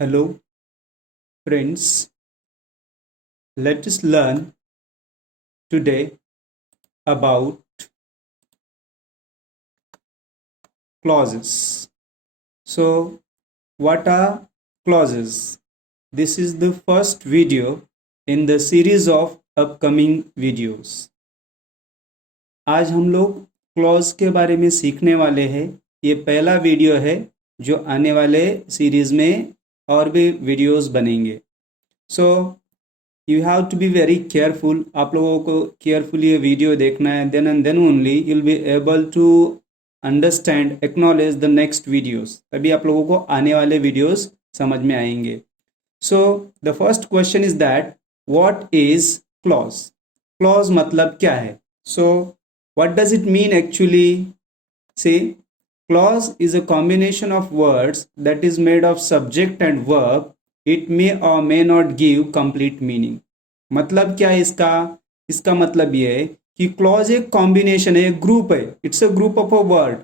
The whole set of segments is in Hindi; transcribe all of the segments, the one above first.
Hello, friends. Let us learn today about clauses. So, what are clauses? This is the first video in the series of upcoming videos. आज हम लोग क्लॉज के बारे में सीखने वाले हैं। ये पहला वीडियो है जो आने वाले सीरीज में और भी वीडियोस बनेंगे। So you have to be very careful. आप लोगों को केयरफुली ये वीडियो देखना है, then and then only you will be able to understand acknowledge the next videos. तभी आप लोगों को आने वाले वीडियोस समझ में आएंगे। So the first question is that what is clause. Clause मतलब क्या है? So what does it mean actually? See, clause is a combination of words that is made of subject and verb. It may or may not give complete meaning. मतलब क्या है इसका? इसका मतलब ये है कि क्लॉज एक कॉम्बिनेशन है, एक ग्रुप है। It's a group of a word.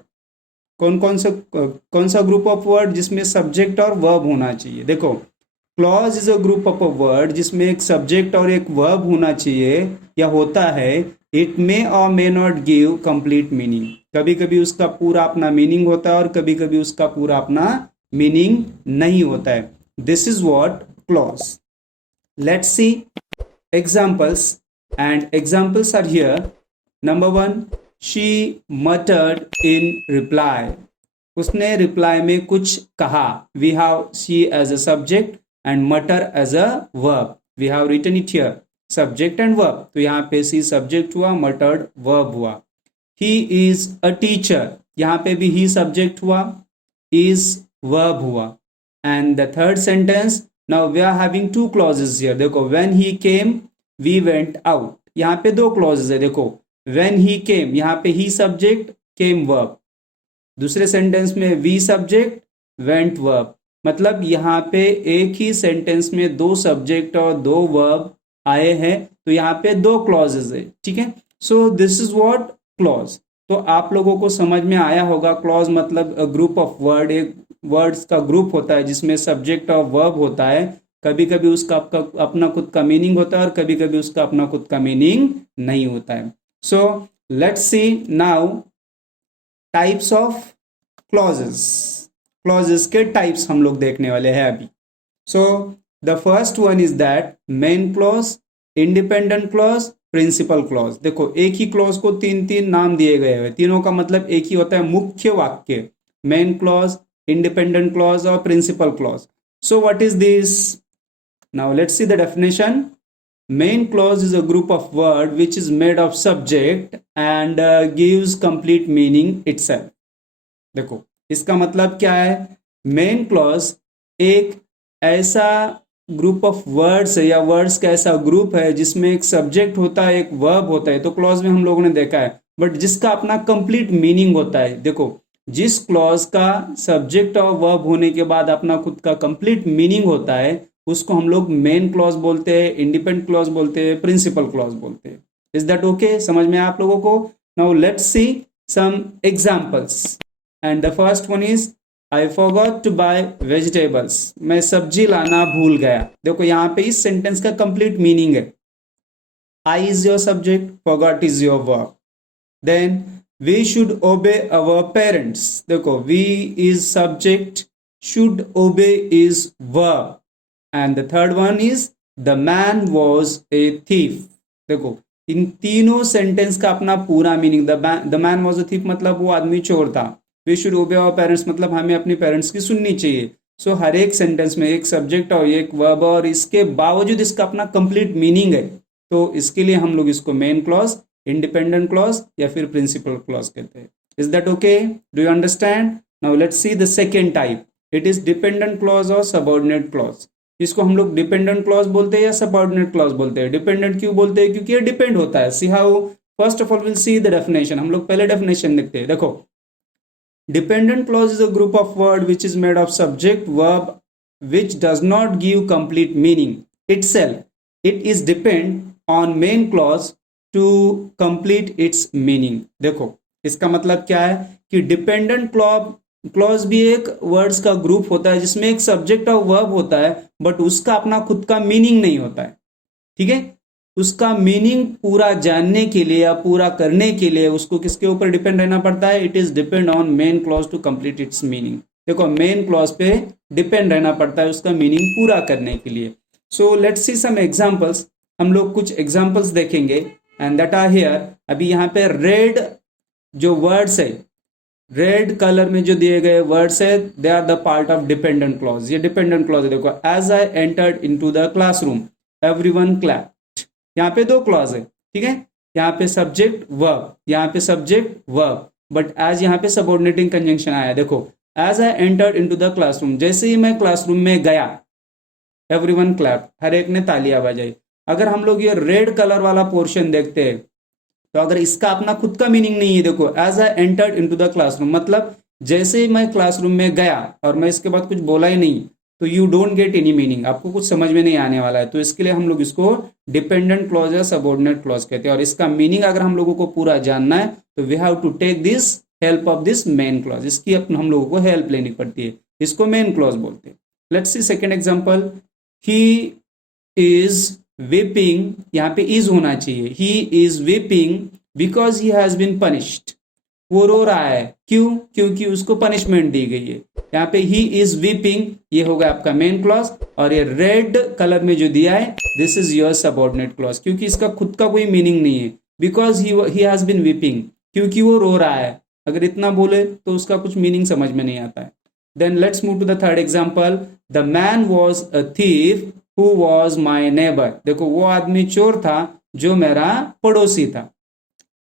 कौन सा ग्रुप ऑफ वर्ड जिसमें सब्जेक्ट और वर्ब होना चाहिए? देखो, clause is a group of a word जिसमें एक सब्जेक्ट और एक वर्ब होना चाहिए या होता है। इट मे और may not give complete meaning. कभी कभी उसका पूरा अपना मीनिंग होता है और कभी कभी उसका पूरा अपना मीनिंग नहीं होता है। This is what clause. Let's see examples, and examples are here. Number 1, she muttered in reply. उसने रिप्लाई में कुछ कहा। We have she as a subject and mutter as a verb. We have written it here, subject and verb. तो यहाँ पे सी सब्जेक्ट हुआ, muttered verb हुआ। He is a teacher, यहाँ पे भी he सब्जेक्ट हुआ, is verb हुआ। And the third sentence, now we are having two clauses here. देखो, when he came we went out, यहाँ पे दो clauses है। देखो, when he came, यहाँ पे he सब्जेक्ट, came verb। दूसरे सेंटेंस में we सब्जेक्ट, went verb। मतलब यहाँ पे एक ही सेंटेंस में दो सब्जेक्ट और दो वर्ब आए हैं, तो यहाँ पे दो क्लॉजेज है। ठीक है, so this is what clause. तो आप लोगों को समझ में आया होगा, क्लॉज मतलब ग्रुप ऑफ वर्ड। एक वर्ड्स का ग्रुप होता है जिसमें सब्जेक्ट और वर्ब होता है। कभी कभी उसका अपना खुद का मीनिंग होता है और कभी कभी उसका अपना खुद का मीनिंग नहीं होता है। So let's see now types of clauses. Clauses के टाइप्स हम लोग देखने वाले हैं अभी। So the first one is that main clause, independent clause, principal clause. देखो, एक ही क्लॉज को तीन तीन नाम दिए गए हैं। तीनों का मतलब एक ही होता है, मुख्य वाक्य। मेन क्लॉज, इंडिपेंडेंट क्लॉज और principal clause. So what is this? Now let's see the definition. Main clause is a group of word which is made of subject and gives complete meaning itself. देखो, इसका मतलब क्या है? मेन क्लॉज एक ऐसा ग्रुप ऑफ वर्ड्स है या वर्ड्स का ऐसा ग्रुप है जिसमें एक सब्जेक्ट होता है, एक वर्ब होता है। तो क्लॉज में हम लोगों ने देखा है, बट जिसका अपना कंप्लीट मीनिंग होता है। देखो, जिस क्लॉज का सब्जेक्ट और वर्ब होने के बाद अपना खुद का कंप्लीट मीनिंग होता है, उसको हम लोग मेन क्लॉज बोलते हैं, इंडिपेंडेंट क्लॉज बोलते हैं, प्रिंसिपल क्लॉज बोलते हैं। Is that okay? समझ में आप लोगों को? Now let's see some examples. And the first one is I forgot to buy vegetables. मैं सब्जी लाना भूल गया। देखो, यहाँ पे इस सेंटेंस का कंप्लीट मीनिंग है। I is your subject, forgot is your verb. Then we should obey our parents. देखो, we is subject, should obey is verb. And the third one is the man was a thief. देखो, इन तीनों सेंटेंस का अपना पूरा meaning. The man was a thief मतलब वो आदमी चोर था। We should obey our parents मतलब हमें अपने पेरेंट्स की सुननी चाहिए। सो हर एक सेंटेंस में एक सब्जेक्ट और एक वर्ब और इसके बावजूद इसका अपना कंप्लीट मीनिंग है। तो इसके लिए हम लोग इसको मेन क्लॉज, इंडिपेंडेंट क्लॉज या फिर प्रिंसिपल क्लॉज कहते हैं। Is that okay? Do you understand? Now let's see the second type. It is dependent clause और सबऑर्डिनेट क्लॉज। इसको हम लोग डिपेंडेंट क्लॉज बोलते हैं या सबऑर्डिनेट क्लॉज बोलते हैं। डिपेंडेंट क्यों बोलते हैं? क्योंकि ये डिपेंड होता है। See how? First of all will see the definition. हम लोग पहले डेफिनेशन देखते हैं। देखो, dependent clause is a group of word which is made of subject verb which does not give complete meaning itself. It is depend on main clause to complete its meaning. देखो, इसका मतलब क्या है कि डिपेंडेंट क्लॉज भी एक वर्ड्स का ग्रुप होता है जिसमें एक सब्जेक्ट और वर्ब होता है, बट उसका अपना खुद का मीनिंग नहीं होता है। ठीक है, उसका मीनिंग पूरा जानने के लिए या पूरा करने के लिए उसको किसके ऊपर डिपेंड रहना पड़ता है? It is depend on main clause to complete its meaning. देखो, मेन क्लॉज पे डिपेंड रहना पड़ता है उसका मीनिंग पूरा करने के लिए। So let's see some examples. हम लोग कुछ एग्जांपल्स देखेंगे एंड दैट आर हियर। अभी यहाँ पे रेड जो वर्ड्स है, रेड कलर में जो दिए गए वर्ड्स है, they are the part of dependent clause. ये डिपेंडेंट क्लॉज है। देखो, as I entered into the classroom everyone clapped. यहाँ पे दो क्लॉज है, ठीक है। यहाँ पे सब्जेक्ट वर्ब, यहाँ पे सब्जेक्ट वर्ब, बट एज यहाँ पे सबऑर्डिनेटिंग कंजंक्शन आया। देखो, as I entered into the classroom, जैसे ही मैं क्लासरूम में गया, एवरीवन क्लैप्ड, हर एक ने तालियां बजाई। अगर हम लोग ये रेड कलर वाला पोर्शन देखते हैं, तो अगर इसका अपना खुद का मीनिंग नहीं है, देखो, as I entered into the classroom मतलब जैसे ही मैं क्लासरूम में गया और मैं इसके बाद कुछ बोला ही नहीं, तो you don't get any meaning, आपको कुछ समझ में नहीं आने वाला है। तो इसके लिए हम लोग इसको डिपेंडेंट क्लॉज या सबऑर्डिनेट क्लॉज कहते हैं। और इसका मीनिंग अगर हम लोगों को पूरा जानना है तो we have to take this help of this main clause. इसकी हम लोगों को हेल्प लेनी पड़ती है, इसको मेन क्लॉज बोलते हैं। Let's see second example. He is weeping, यहाँ पे इज होना चाहिए। He is weeping because he has been punished. वो रो रहा है, क्यों? क्योंकि उसको पनिशमेंट दी गई है। यहाँ पे ही इज वीपिंग, ये होगा आपका मेन क्लॉज, और ये रेड कलर में जो दिया है, this is your subordinate clause, क्योंकि इसका खुद का कोई मीनिंग नहीं है। Because he has been weeping, क्योंकि वो रो रहा है। अगर इतना बोले तो उसका कुछ मीनिंग समझ में नहीं आता है। Then let's move to the third example. The man was a thief who was my neighbour. देखो, वो आदमी चोर था जो मेरा पड़ोसी था।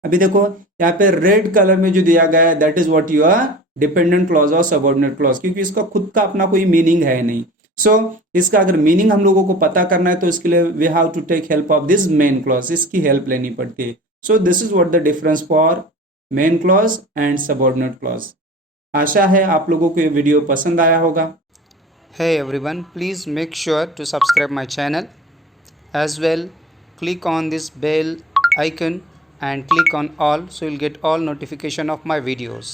अभी देखो, यहाँ पे रेड कलर में जो दिया गया है, that is what you are dependent clause और सबऑर्डिनेट क्लॉज, क्योंकि इसका खुद का अपना कोई मीनिंग है नहीं। सो इसका अगर मीनिंग हम लोगों को पता करना है तो इसके लिए we have to take help of this main clause, इसकी हेल्प लेनी पड़ती है। So this is what the difference for main clause and subordinate clause. आशा है आप लोगों को ये वीडियो पसंद आया होगा। Hey everyone, please make sure to subscribe my channel. As well, click on this bell icon and click on all so you'll get all notification of my videos.